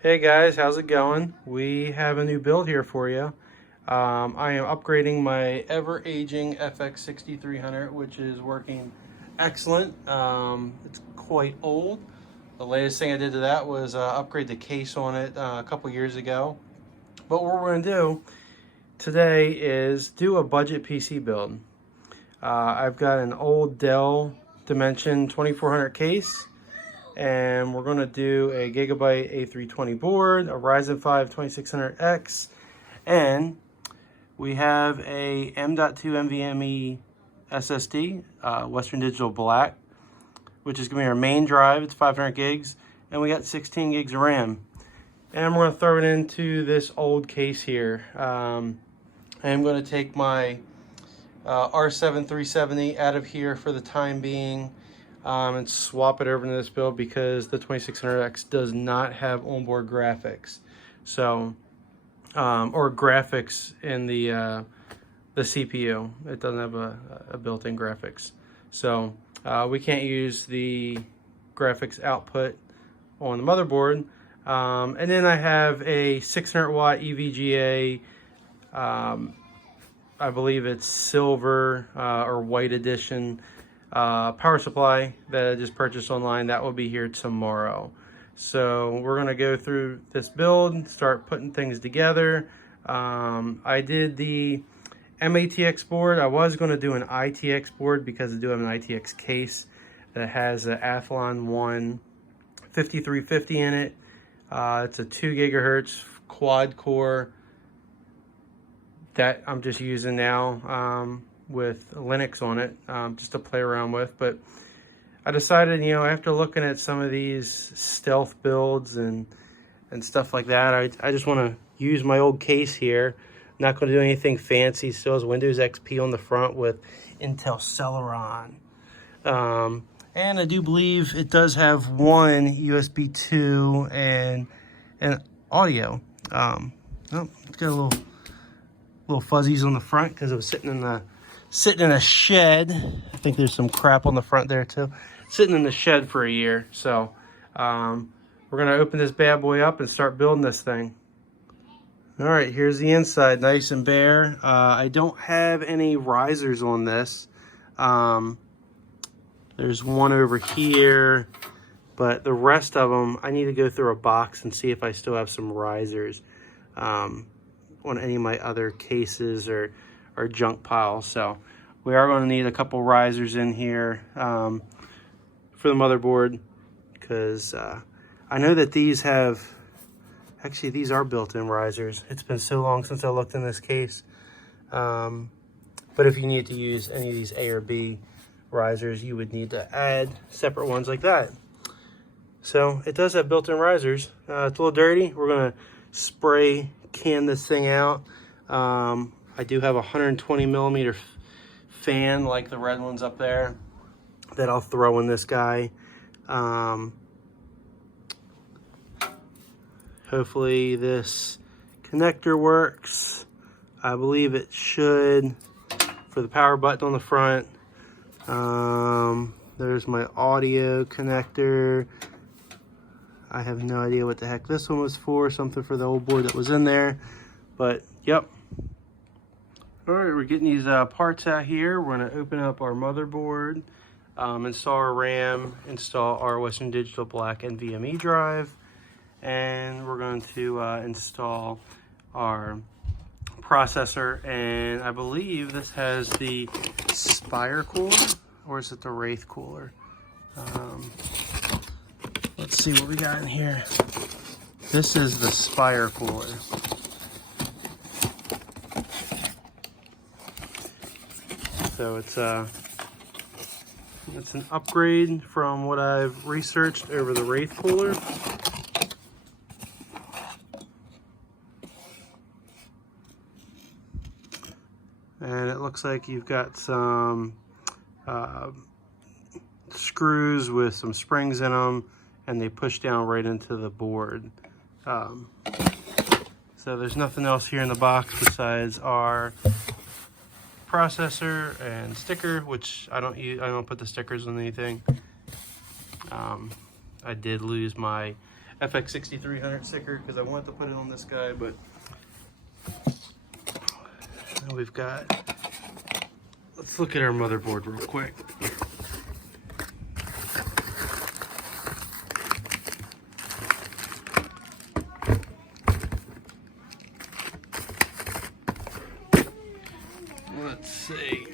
Hey guys, how's it going? We have a new build here for you. I am upgrading my ever-aging FX 6300, which is working excellent. It's quite old. The latest thing I did to that was upgrade the case on it a couple years ago. But what we're going to do today is do a budget PC build. I've got an old Dell Dimension 2400 case, and we're going to do a Gigabyte A320 board, a Ryzen 5 2600X, and we have a M.2 NVMe SSD, Western Digital Black, which is going to be our main drive. It's 500 gigs, and we got 16 gigs of RAM. And we're going to throw it into this old case here. I'm going to take my R7 370 out of here for the time being, and swap it over to this build because the 2600X does not have onboard graphics. So, or graphics in the CPU. It doesn't have a built-in graphics. So we can't use the graphics output on the motherboard. And then I have a 600 watt EVGA, I believe it's silver or white edition power supply that I just purchased online. That will be here tomorrow. So we're going to go through this build, start putting things together. I did the MATX board. I was going to do an ITX board because I do have an ITX case that has an Athlon 1 5350 in it. It's a 2 gigahertz quad core that I'm just using now with Linux on it, just to play around with. But I decided, after looking at some of these stealth builds and stuff like that, I just want to use my old case here. Not going to do anything fancy. Still has Windows XP on the front with Intel Celeron. And I do believe it does have one USB 2 and audio. Oh, it's got a little fuzzies on the front because it was sitting in a shed. I think there's some crap on the front there too. Sitting in the shed for a year. So we're gonna open this bad boy up and start building this thing. All right, here's the inside, nice and bare. I don't have any risers on this. There's one over here, but the rest of them, I need to go through a box and see if I still have some risers on any of my other cases or junk piles. So we are going to need a couple risers in here for the motherboard, because I know that these have, actually these are built-in risers. It's been so long since I looked in this case. But if you need to use any of these A or B risers, you would need to add separate ones like that. So it does have built-in risers. It's a little dirty. We're going to spray can this thing out. I do have a 120 millimeter fan like the red ones up there that I'll throw in this guy. Hopefully this connector works. I believe it should, for the power button on the front. There's my audio connector. I have no idea what the heck this one was for. Something for the old board that was in there. But, yep. Alright, we're getting these parts out here. We're going to open up our motherboard, install our RAM, install our Western Digital Black NVMe drive, and we're going to install our processor. And I believe this has the Spire cooler, or is it the Wraith cooler? Let's see what we got in here. This is the Spire cooler. So it's an upgrade from what I've researched over the Wraith cooler. And it looks like you've got some screws with some springs in them, and they push down right into the board. So there's nothing else here in the box besides our processor and sticker, which I don't put the stickers on anything. I did lose my FX 6300 sticker because I wanted to put it on this guy, but we've got, let's look at our motherboard real quick. Let's see.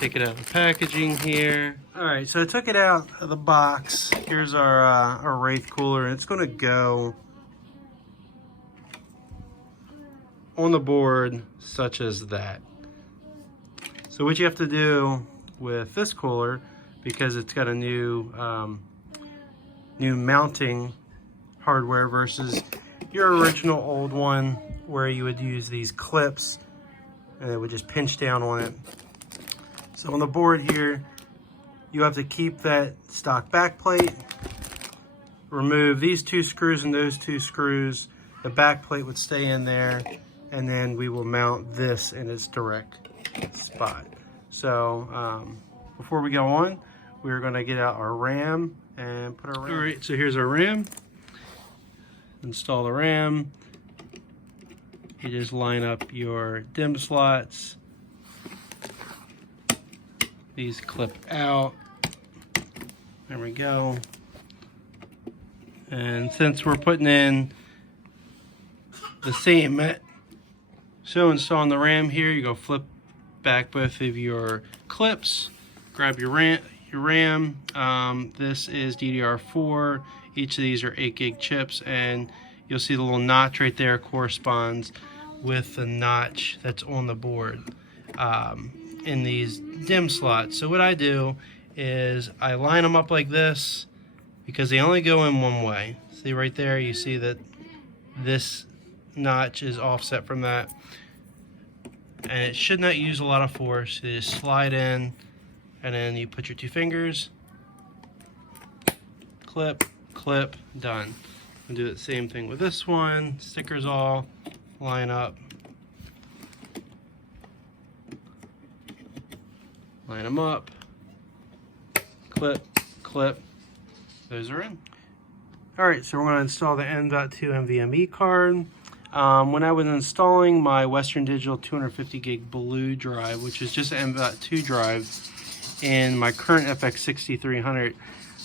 Take it out of the packaging here. All right, so I took it out of the box. Here's our Wraith cooler. It's going to go on the board such as that. So what you have to do with this cooler, because it's got a new mounting hardware versus your original old one where you would use these clips and it would just pinch down on it. So on the board here, you have to keep that stock back plate, remove these two screws and those two screws. The back plate would stay in there, and then we will mount this in its direct spot. So before we go on, we're going to get out our RAM and put our RAM. All right, so here's our RAM. Install the RAM. You just line up your DIMM slots. These clip out. There we go. And since we're putting in the same, so installing the RAM here, you go flip back both of your clips, grab your RAM. This is DDR4. Each of these are 8 gig chips, and you'll see the little notch right there corresponds with the notch that's on the board in these DIMM slots. So what I do is I line them up like this because they only go in one way. See right there, you see that this notch is offset from that, and it should not use a lot of force. You just slide in, and then you put your two fingers, clip, clip, done. And do the same thing with this one. Stickers all line up, line them up, clip, clip, those are in. All right, so we're going to install the M.2 NVMe card. When I was installing my Western Digital 250 gig blue drive, which is just an M.2 drive, in my current FX 6300,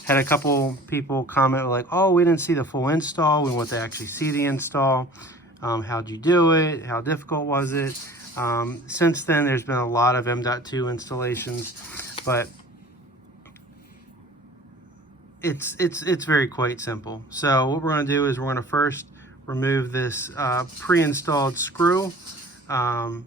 had a couple people comment like, oh, we didn't see the full install. We want to actually see the install. How'd you do it? How difficult was it? Since then, there's been a lot of M.2 installations, but it's very quite simple. So what we're going to do is we're going to first remove this pre-installed screw.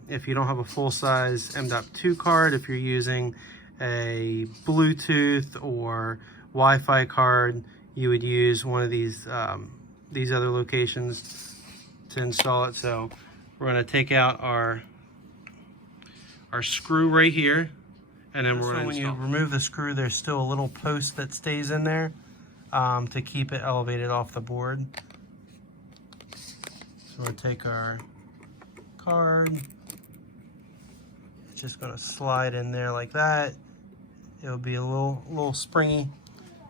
If you don't have a full-size M.2 card, if you're using a Bluetooth or Wi-Fi card, you would use one of these other locations to install it. So we're going to take out our screw right here, and then we're going to when you remove the screw, there's still a little post that stays in there to keep it elevated off the board. So we'll take our card, it's just going to slide in there like that. It'll be a little springy,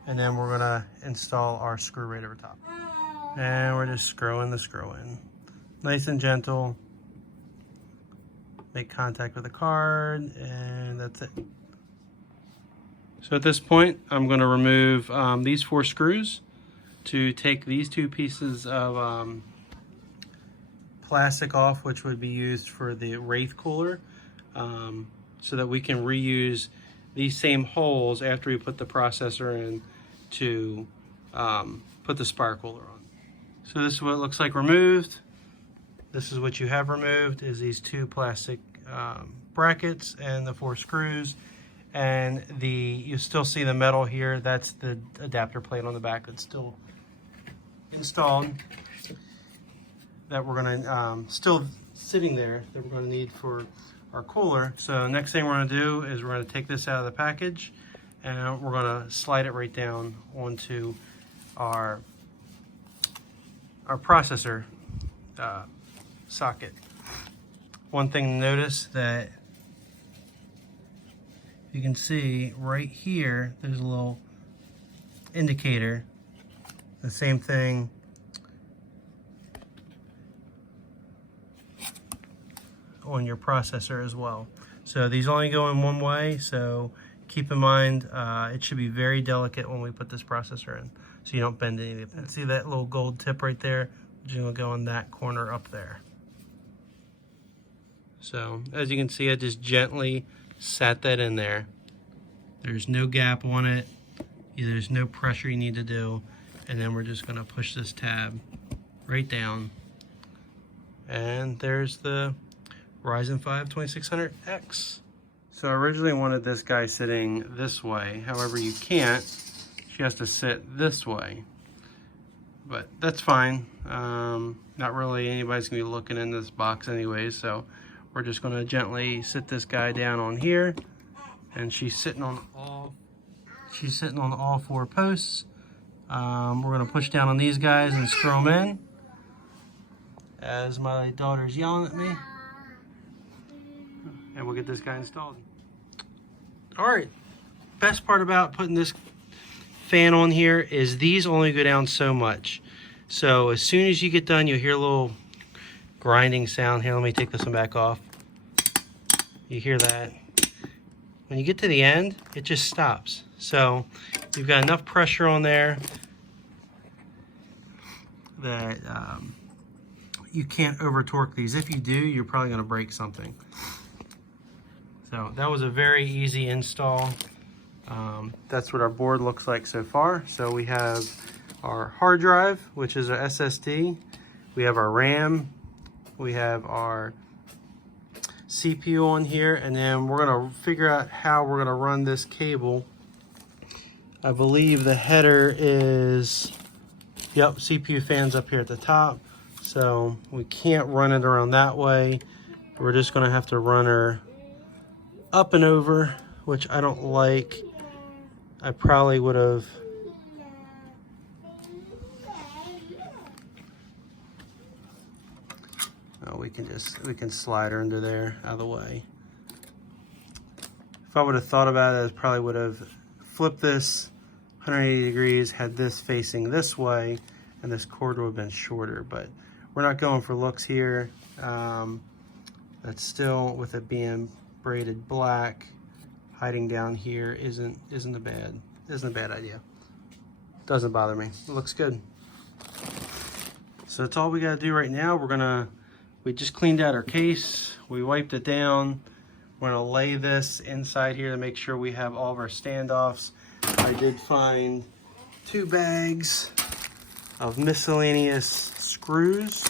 and then we're going to install our screw right over top. And we're just screwing the screw in. Nice and gentle. Make contact with the card, and that's it. So at this point, I'm going to remove these 4 screws to take these 2 pieces of plastic off, which would be used for the Wraith cooler, so that we can reuse these same holes after we put the processor in to put the Spire cooler on. So this is what it looks like removed. This is what you have removed, is these 2 plastic brackets and the 4 screws. And you still see the metal here. That's the adapter plate on the back that's still installed, that we're gonna, still sitting there, that we're gonna need for our cooler. So next thing we're gonna do is we're gonna take this out of the package, and we're gonna slide it right down onto our processor socket. One thing to notice, that you can see right here, there's a little indicator The same thing on your processor as well. So these only go in one way, so keep in mind it should be very delicate when we put this processor in, so you don't bend any of the pins. See that little gold tip right there? Which is going to go in that corner up there. So as you can see, I just gently sat that in there. There's no gap on it. There's no pressure you need to do. And then we're just going to push this tab right down. And there's the Ryzen 5 2600X. So I originally wanted this guy sitting this way. However, you can't. She has to sit this way. But that's fine. Not really anybody's going to be looking in this box anyways. So we're just going to gently sit this guy down on here. And she's sitting on all four posts. We're going to push down on these guys and screw them in. As my daughter's yelling at me. And we'll get this guy installed. Alright, best part about putting this fan on here is these only go down so much. So as soon as you get done, you'll hear a little grinding sound. Here, let me take this one back off. You hear that? When you get to the end, it just stops. So you've got enough pressure on there that you can't over torque these. If you do, you're probably going to break something. So that was a very easy install. That's what our board looks like so far. So we have our hard drive, which is our SSD. We have our RAM. We have our CPU on here. And then we're going to figure out how we're going to run this cable. I believe the header is, yep, CPU fans up here at the top. So we can't run it around that way. We're just going to have to run her up and over, which I don't like. I probably would have we can slide her under there out of the way. If I would have thought about it, I probably would have flipped this 180 degrees, had this facing this way, and this cord would have been shorter, but we're not going for looks here. That's still, with it being braided black, hiding down here isn't a bad idea. Doesn't bother me. It looks good. So that's all we gotta do right now. We just cleaned out our case. We wiped it down. We're gonna lay this inside here to make sure we have all of our standoffs. I did find 2 bags of miscellaneous screws,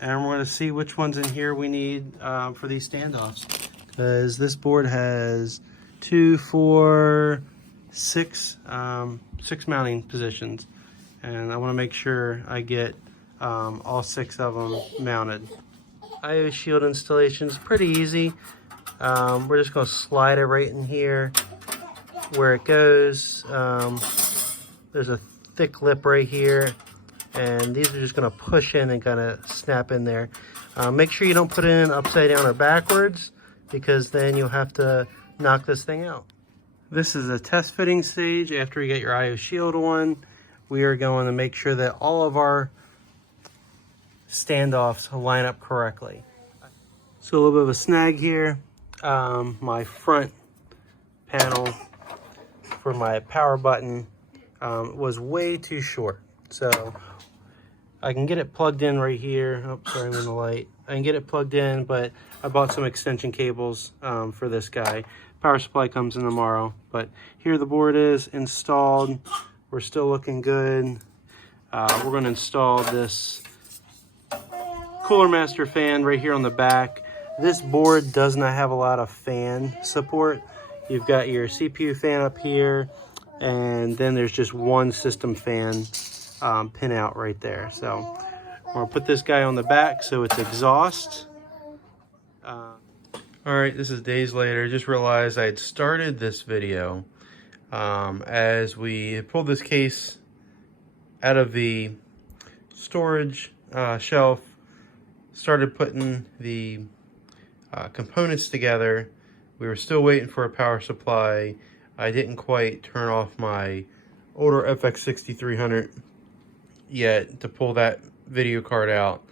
and we're going to see which ones in here we need for these standoffs, because this board has 2, 4, 6 mounting positions, and I want to make sure I get all 6 of them mounted. IO shield installation is pretty easy. We're just going to slide it right in here where it goes. There's a thick lip right here, and these are just going to push in and kind of snap in there. Make sure you don't put it in upside down or backwards, because then you'll have to knock this thing out. This is a test fitting stage. After you get your IO shield on, we are going to make sure that all of our standoffs line up correctly. So a little bit of a snag here. My front panel for my power button was way too short. So I can get it plugged in right here. Oh, sorry, I'm in the light. I can get it plugged in, but I bought some extension cables for this guy. Power supply comes in tomorrow, but here the board is installed. We're still looking good. We're going to install this Cooler Master fan right here on the back. This board does not have a lot of fan support. You've got your CPU fan up here, and then there's just one system fan pin out right there. So we're gonna put this guy on the back so it's exhaust. All right, this is days later. Just realized I had started this video as we pulled this case out of the storage shelf, started putting the components together. We were still waiting for a power supply. I didn't quite turn off my older FX 6300 yet to pull that video card out.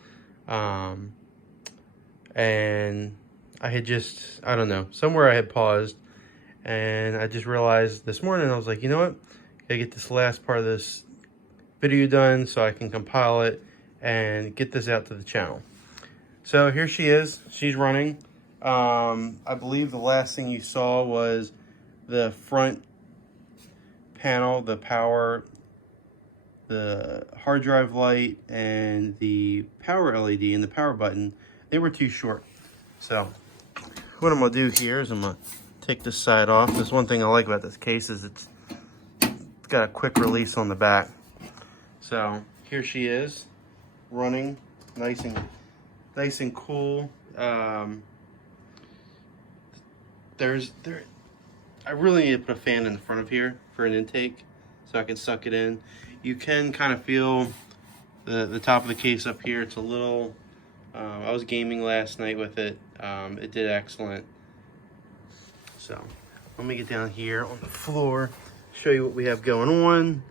And I had just, I don't know, somewhere I had paused, and I just realized this morning, I was like, you know what, gotta get this last part of this video done so I can compile it and get this out to the channel. So here she is, she's running. I believe the last thing you saw was the front panel, the power, the hard drive light, and the power LED and the power button. They were too short. So what I'm gonna do here is I'm gonna take this side off. There's one thing I like about this case is it's got a quick release on the back. So here she is running nice and cool. I really need to put a fan in the front of here for an intake so I can suck it in. You can kind of feel the top of the case up here. It's a little, I was gaming last night with it. It did excellent. So let me get down here on the floor, show you what we have going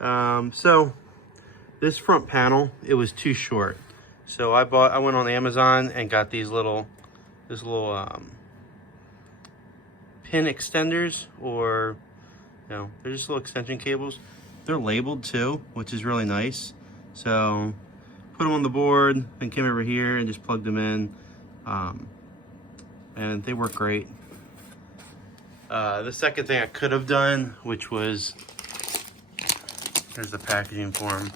on. So this front panel, it was too short. So I went on Amazon and got this little pin extenders, or they're just little extension cables. They're labeled too, which is really nice. So put them on the board, then came over here and just plugged them in, and they work great. The second thing I could have done, which was, here's the packaging for them.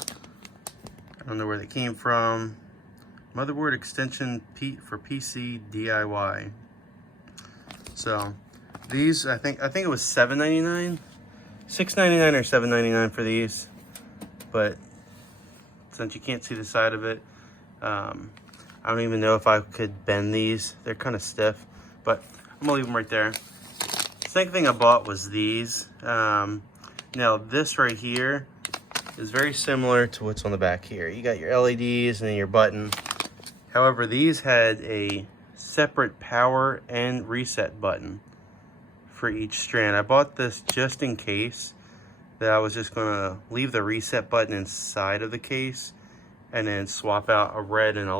I don't know where they came from. Motherboard extension for PC DIY. So these, I think it was $7.99, $6.99 or $7.99 for these. But since you can't see the side of it, I don't even know if I could bend these. They're kind of stiff, but I'm gonna leave them right there. Second thing I bought was these. Now this right here is very similar to what's on the back here. You got your LEDs and then your button. However, these had a separate power and reset button for each strand. I bought this just in case that I was just gonna leave the reset button inside of the case and then swap out a red and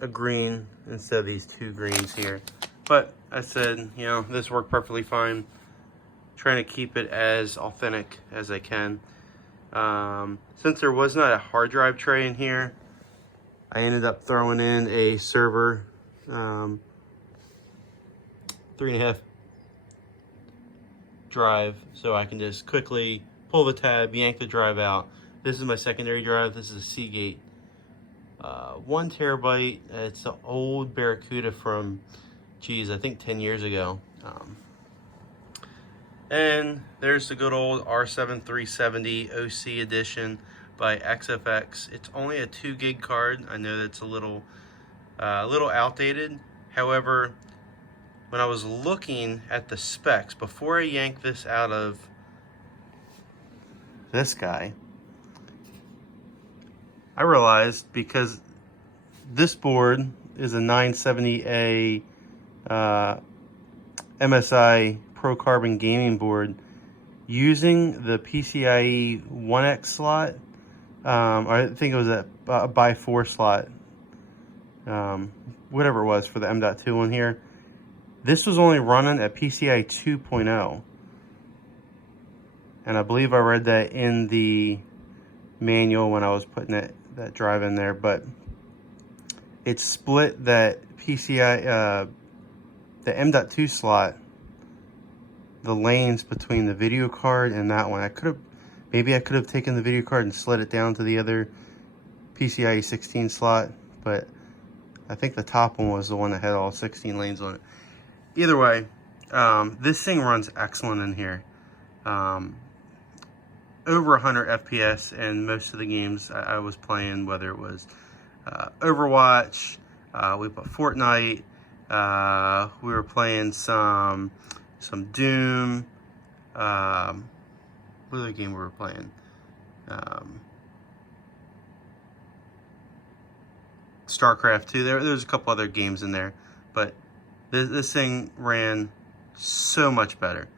a green instead of these two greens here. But I said, you know, this worked perfectly fine. Trying to keep it as authentic as I can. Since there was not a hard drive tray in here, I ended up throwing in a server 3.5 drive, so I can just quickly pull the tab, yank the drive out. This is my secondary drive. This is a Seagate 1 terabyte. It's an old Barracuda from, geez, I think 10 years ago. And there's the good old R7 370 OC edition by XFX. It's only a 2 gig card. I know that's a little outdated. However, when I was looking at the specs, before I yanked this out of this guy, I realized, because this board is a 970A MSI Pro Carbon gaming board, using the PCIe 1X slot, I think it was a by 4 slot, whatever it was for the M.2 one here. This was only running at PCIe 2.0. And I believe I read that in the manual when I was putting that drive in there, but it split that PCI, the M.2 slot, the lanes between the video card and that one. Maybe I could have taken the video card and slid it down to the other PCIe 16 slot, but I think the top one was the one that had all 16 lanes on it. Either way, this thing runs excellent in here. Over 100 FPS in most of the games I was playing, whether it was Overwatch, we put Fortnite, we were playing some Doom, what other game we were playing? StarCraft 2. There's a couple other games in there, but this thing ran so much better.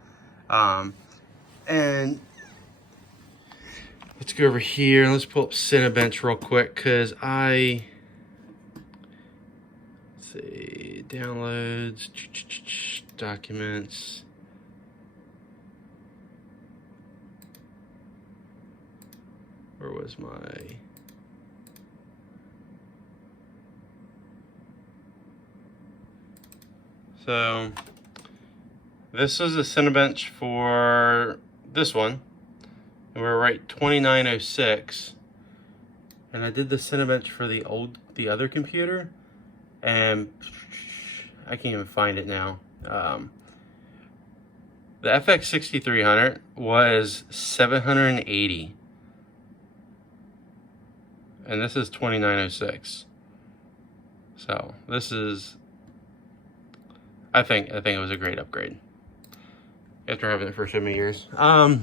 And let's go over here and let's pull up Cinebench real quick, because let's see, downloads, documents. Where was my... So this was the Cinebench for this one, and we're right 2906. And I did the Cinebench for the other computer, and I can't even find it now. The FX 6300 was 780, and this is 2906. So this is, I think it was a great upgrade after having it for so many years. What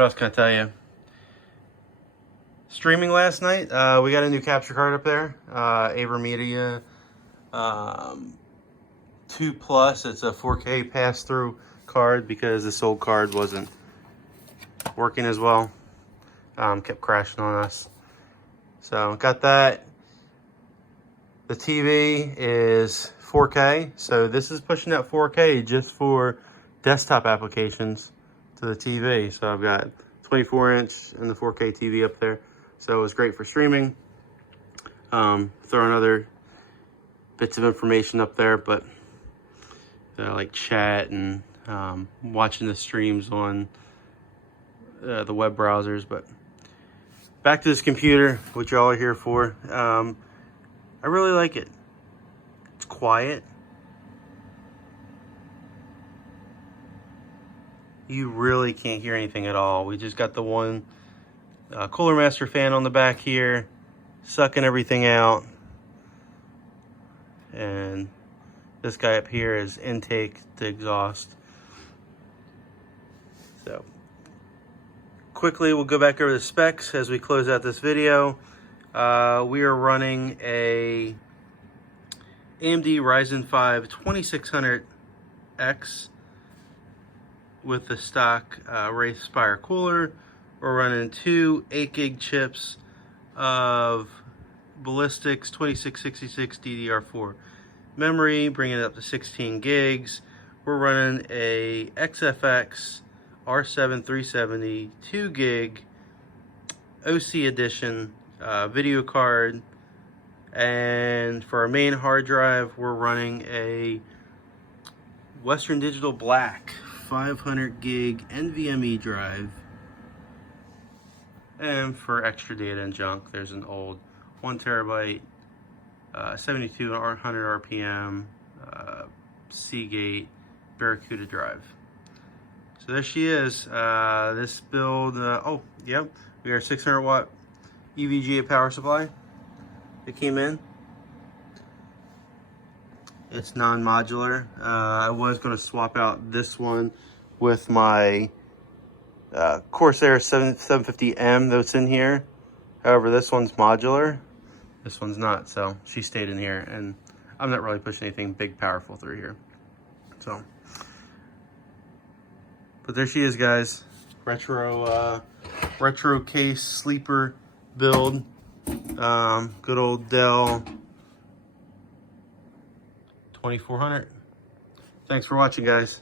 else can I tell you? Streaming last night, we got a new capture card up there, AverMedia 2 Plus. It's a 4K pass-through card because this old card wasn't working as well. Kept crashing on us. So got that. The TV is 4K, so this is pushing that 4K just for desktop applications to the TV. So I've got 24-inch and the 4K TV up there. So it was great for streaming. Throwing other bits of information up there, but like chat and watching the streams on the web browsers. But back to this computer, which y'all are here for. I really like it. It's quiet. You really can't hear anything at all. We just got the one Cooler Master fan on the back here, sucking everything out. And this guy up here is intake to exhaust. So quickly, we'll go back over the specs as we close out this video. We are running a AMD Ryzen 5 2600X with the stock Wraith Spire cooler. We're running two 8 gig chips of Ballistics 2666 DDR4 memory, bringing it up to 16 gigs. We're running a XFX R7 370 2 gig OC edition video card, and for our main hard drive we're running a Western Digital Black 500 gig NVMe drive. And for extra data and junk, there's an old 1 terabyte 7200 RPM Seagate Barracuda drive. So there she is. This build, oh yep, we got a 600 watt EVGA power supply. It came in. It's non-modular. I was going to swap out this one with my Corsair 750M that's in here. However, this one's modular. This one's not, so she stayed in here, and I'm not really pushing anything big powerful through here. So, but there she is, guys. Retro case sleeper build. Good old Dell 2400. Thanks for watching, guys.